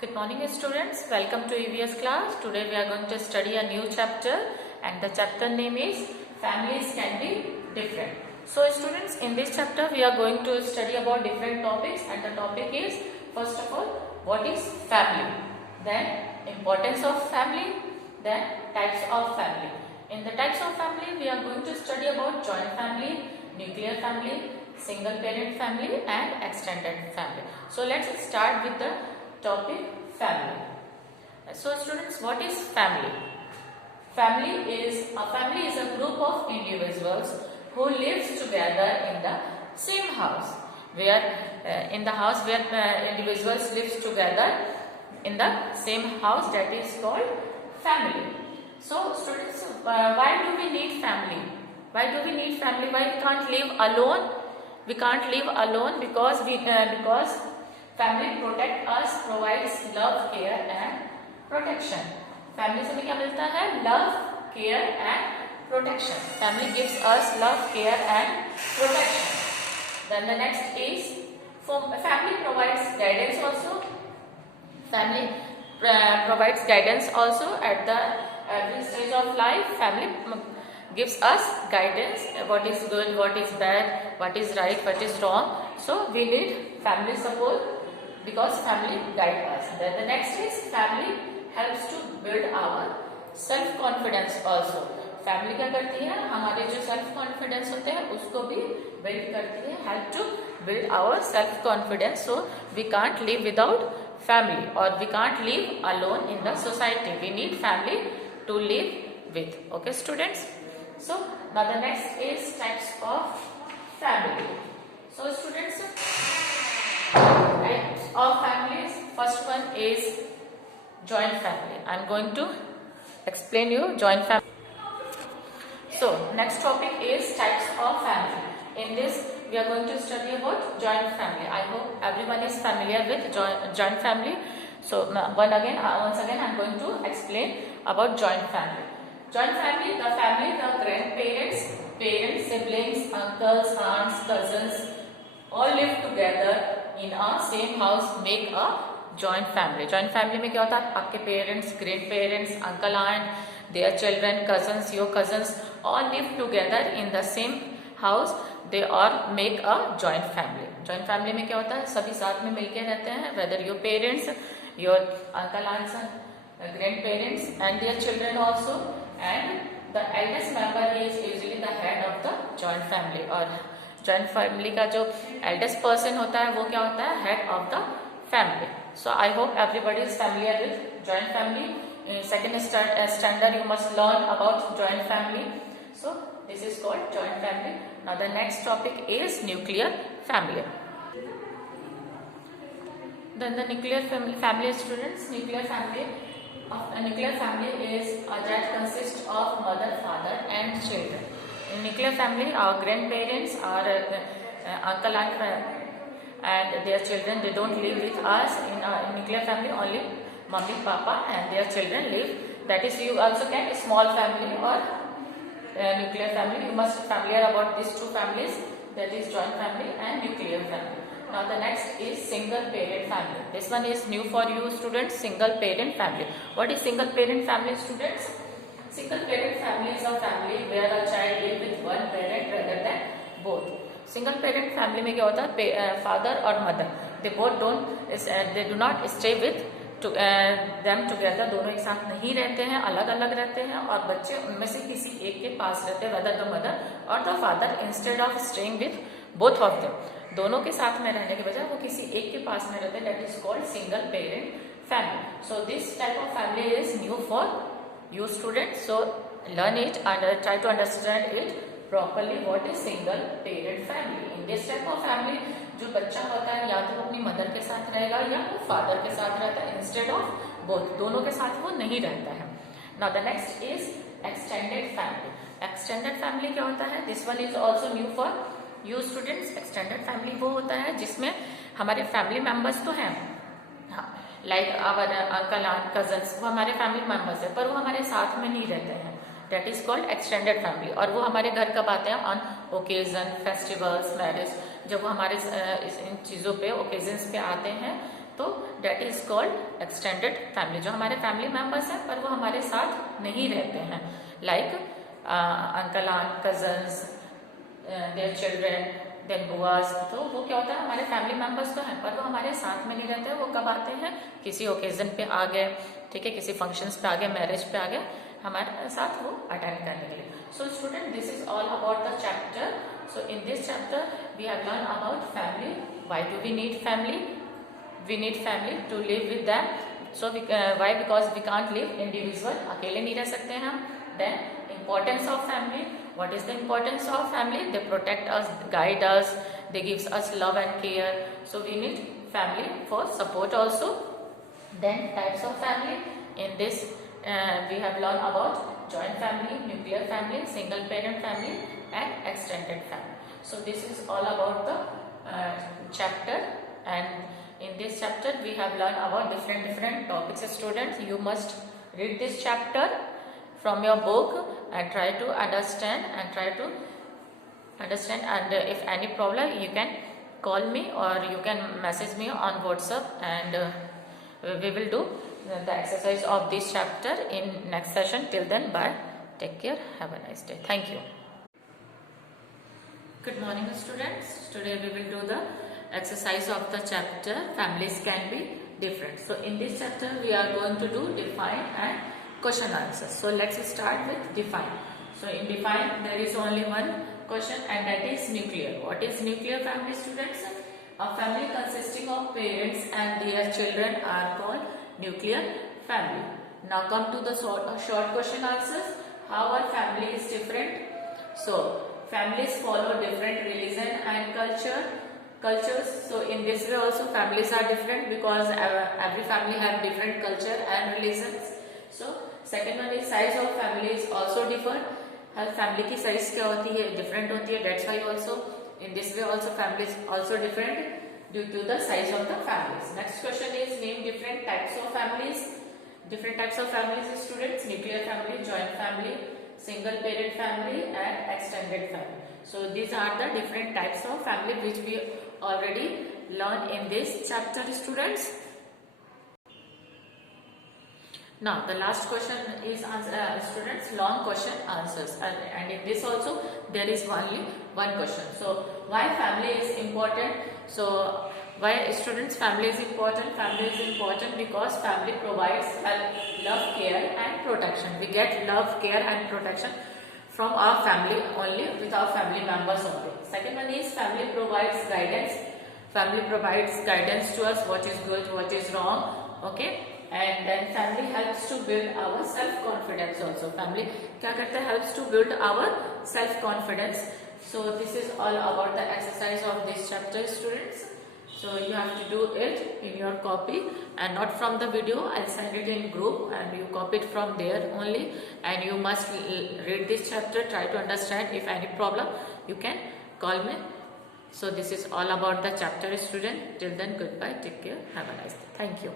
Good morning students, welcome to EVS class. Today we are going to study a new chapter and the chapter name is Families Can Be Different. So students, in this chapter we are going to study about different topics and the topic is first of all what is family, then importance of family, then types of family. In the types of family we are going to study about joint family, nuclear family, single parent family and extended family. So let's start with the topic family. So students, what is family? Family is a group of individuals who lives together in the same house, where in the house where individuals lives together in the same house, that is called family. So students, why do we need family? Why do we need family? Why we can't live alone? We can't live alone because family protect us, provides love, care and protection. Family से हमें क्या मिलता है? Love, care and protection. Family gives us love, care and protection. Then the next is family provides guidance also. Family provides guidance also at the every stage of life. Family gives us guidance, what is good, what is bad, what is right, what is wrong. So we need family support because family guide us. Then the next is family helps to build our self confidence also. Family क्या करती है? हमारे जो self confidence होते हैं उसको भी build करती है, help to build our self confidence. So we can't live without family or we can't live alone in the society. We need family to live with. Okay students, so now the next is types of family. So students, types of families, first one is joint family. I'm going to explain you joint family. So next topic is types of family. In this we are going to study about joint family. I hope everyone is familiar with joint family. So once again I am going to explain about joint family. Joint family, the grandparents, parents, siblings, uncles, aunts, cousins all live together in a same house, make a joint family. Joint family में क्या होता है? आपके parents, grandparents, uncle, aunt, their children, cousins, your cousins all live together in the same house. They all make a joint family. Joint family में क्या होता है? सभी साथ में मिलके रहते हैं. Whether your parents, your uncle, aunts, grandparents, and their children also, and the eldest member is usually the head of the joint family. और joint family का जो eldest person होता है वो क्या होता है? Head of the family. So I hope everybody is familiar with joint family. In second standard you must learn about joint family. So this is called joint family. Now the next topic is nuclear family. Then the nuclear family students, nuclear family is that consists of mother, father and children. In nuclear family, our grandparents, our uncle, aunt and their children, they don't live with us. In nuclear family, only mommy, papa and their children live. That is, you also get a small family or nuclear family. You must be familiar about these two families, that is joint family and nuclear family. Now the next is single parent family. This one is new for you students, single parent family. What is single parent family students? Single parent family is a family where a child lives with one parent rather than both. Single parent family में क्या होता है? Father और mother, they do not stay with them together. दोनों एक साथ नहीं रहते हैं, अलग अलग रहते हैं और बच्चे उनमें से किसी एक के पास रहते हैं, whether the mother or the father, instead of staying with both of them. दोनों के साथ में रहने के बजाय वो किसी एक के पास में रहते हैं. That is called single parent family. So this type of family is new for you students. So learn it and try to understand it properly. What is single parent family? In this type of family, जो बच्चा होता है या तो अपनी mother के साथ रहेगा या वो फादर के साथ रहता है, इंस्टेड ऑफ बोथ, दोनों के साथ वो नहीं रहता है. Now the next is extended family. Extended family क्या होता है? This one is also new for you students. Extended family वो होता है जिसमें हमारे फैमिली मेंबर्स तो हैं, हाँ, like our uncle, aunt, cousins, वो हमारे फैमिली मेंबर्स है पर वो हमारे साथ में नहीं रहते हैं. That is called extended family. और वो हमारे घर कब आते हैं? ऑन ओकेजन, फेस्टिवल्स, मैरिज, जब वो हमारे इन चीज़ों पे, ओकेजन्स पे आते हैं तो that is called extended family. जो हमारे फैमिली मेंबर्स हैं पर वो हमारे साथ नहीं रहते हैं, like uncle aunt, cousins, their children, then बुआज। तो वो क्या होता है, हमारे फैमिली मेंबर्स तो हैं पर वो हमारे साथ में नहीं रहते। वो कब आते हैं, किसी ओकेजन पे आ गए, ठीक है, किसी फंक्शंस पे आ गए, मैरिज पे आ गए, हमारे साथ वो अटेंड करने के लिए। So student, this is all about the chapter. So in this chapter we have learn about family. Why do we need family? We need family to live with them. So why? Because we can't live individual, अकेले नहीं रह सकते हम. Then importance of family. What is the importance of family? They protect us, guide us, they gives us love and care. So we need family for support also. Then types of family. In this we have learned about joint family, nuclear family, single parent family and extended family. So this is all about the chapter, and in this chapter we have learned about different topics. Students, you must read this chapter from your book and try to understand, and if any problem you can call me or you can message me on WhatsApp, and we will do the exercise of this chapter in next session. Till then, bye, take care, have a nice day. Thank you. Good morning students. Today we will do the exercise of the chapter families can be different. So in this chapter we are going to do define and question answers. So let's start with define. So in define there is only one question, and that is nuclear. What is nuclear family, students? A family consisting of parents and their children are called nuclear family. Now come to the short question answers. How are families different? So families follow different religion and cultures. So in this way also families are different, because every family have different culture and religions. So second one is size of families also differ. Her family की size क्या होती है, different होती है. That's why also in this way also families also different due to the size of the families. Next question is name different types of families. Different types of families, students: nuclear family, joint family, single parent family and extended family. So these are the different types of family which we already learned in this chapter, students. Now the last question is students, long question answers, and in this also there is only one question. So why family is important? So why, students, family is important? Family is important because family provides love, care and protection. We get love, care and protection from our family only, with our family members only. Second one is family provides guidance. Family provides guidance to us, what is good, what is wrong, okay. And then family helps to build our self confidence also. Family क्या करता है, helps to build our self confidence. So this is all about the exercise of this chapter, students. So you have to do it in your copy and not from the video. I'll send it in group and you copy it from there only, and you must read this chapter, try to understand. If any problem you can call me. So this is all about the chapter, student. Till then, goodbye, take care, have a nice day. Thank you.